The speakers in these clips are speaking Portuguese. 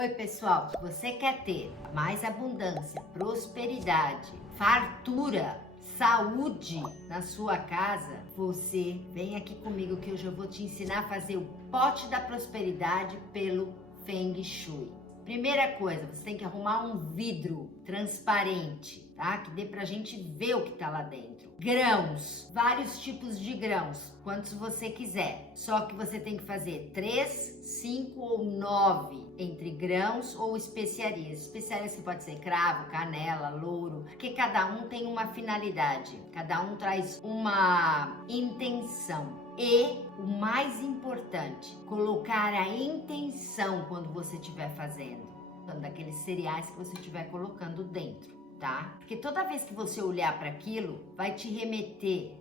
Oi, pessoal, se você quer ter mais abundância, prosperidade, fartura, saúde na sua casa, você vem aqui comigo que hoje eu vou te ensinar a fazer o pote da prosperidade pelo Feng Shui. Primeira coisa, você tem que arrumar um vidro transparente, tá? Que dê pra gente ver o que tá lá dentro. Grãos, vários tipos de grãos, quantos você quiser. Só que você tem que fazer 3, 5 ou 9 entre grãos ou especiarias. Especiarias que pode ser cravo, canela, louro, porque cada um tem uma finalidade, cada um traz uma intenção. E o mais importante, colocar a intenção quando você estiver fazendo, daqueles cereais que você estiver colocando dentro, tá? Porque toda vez que você olhar para aquilo, vai te remeter,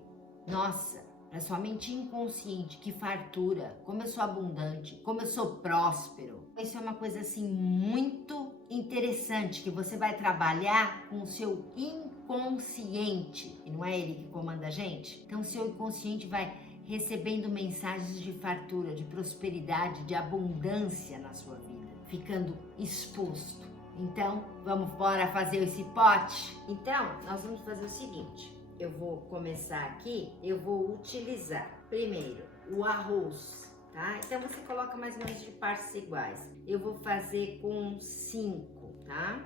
nossa, para sua mente inconsciente, que fartura, como eu sou abundante, como eu sou próspero. Isso é uma coisa assim muito interessante que você vai trabalhar com o seu inconsciente, e não é ele que comanda a gente? Então o seu inconsciente vai recebendo mensagens de fartura, de prosperidade, de abundância na sua vida, ficando exposto. Então, vamos embora fazer esse pote? Então, nós vamos fazer o seguinte, eu vou começar aqui, eu vou utilizar primeiro o arroz, tá? Então você coloca mais ou menos de partes iguais. Eu vou fazer com 5, tá?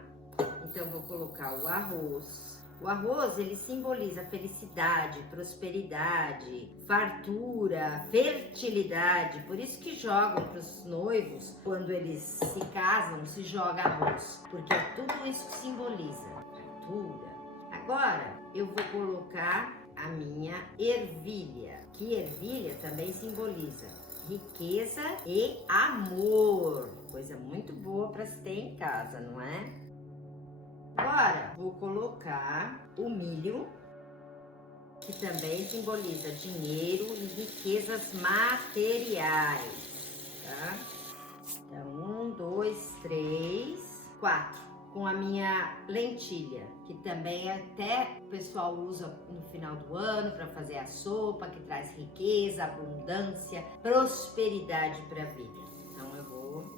Então vou colocar o arroz. O arroz, ele simboliza felicidade, prosperidade, fartura, fertilidade. Por isso que jogam para os noivos, quando eles se casam, se joga arroz. Porque é tudo isso que simboliza fartura. Agora, eu vou colocar a minha ervilha. Que ervilha também simboliza riqueza e amor. Coisa muito boa para se ter em casa, não é? Agora, vou colocar o milho, que também simboliza dinheiro e riquezas materiais, tá? Então, 1, 2, 3, 4. Com a minha lentilha, que também até o pessoal usa no final do ano para fazer a sopa, que traz riqueza, abundância, prosperidade para a vida. Então, eu vou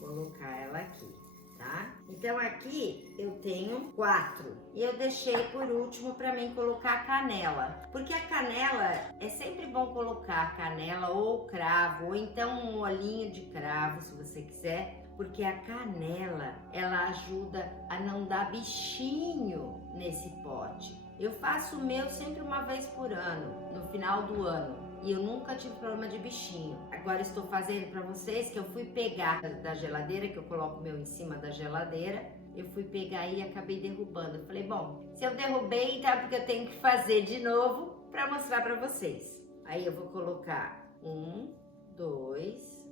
colocar ela aqui. Tá? Então aqui eu tenho 4 e eu deixei por último para mim colocar a canela, porque a canela é sempre bom colocar canela ou cravo, ou então um olhinho de cravo se você quiser, porque a canela ela ajuda a não dar bichinho nesse pote. Eu faço o meu sempre uma vez por ano, no final do ano. E eu nunca tive problema de bichinho. Agora estou fazendo para vocês que eu fui pegar da geladeira, que eu coloco o meu em cima da geladeira. Eu fui pegar e acabei derrubando. Eu falei, bom, se eu derrubei, tá? Porque eu tenho que fazer de novo para mostrar para vocês. Aí eu vou colocar 1, 2,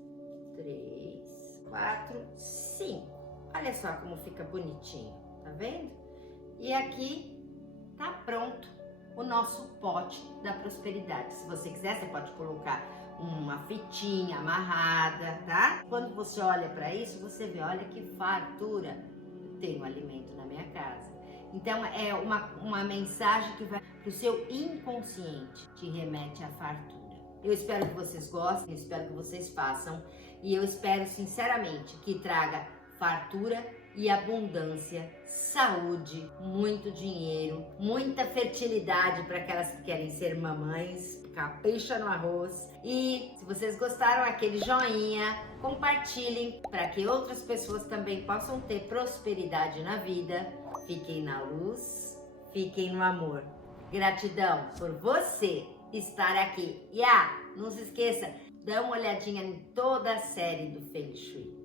3, 4, 5. Olha só como fica bonitinho, tá vendo? E aqui tá pronto o nosso pote da prosperidade. Se você quiser, você pode colocar uma fitinha amarrada, tá? Quando você olha para isso, você vê, olha que fartura, eu tenho alimento na minha casa. Então é uma mensagem que vai pro seu inconsciente, te remete à fartura. Eu espero que vocês gostem, eu espero que vocês façam e eu espero sinceramente que traga fartura e abundância, saúde, muito dinheiro, muita fertilidade para aquelas que querem ser mamães, capricha no arroz. E se vocês gostaram, aquele joinha, compartilhem para que outras pessoas também possam ter prosperidade na vida. Fiquem na luz, fiquem no amor. Gratidão por você estar aqui. E não se esqueça, dá uma olhadinha em toda a série do Feng Shui.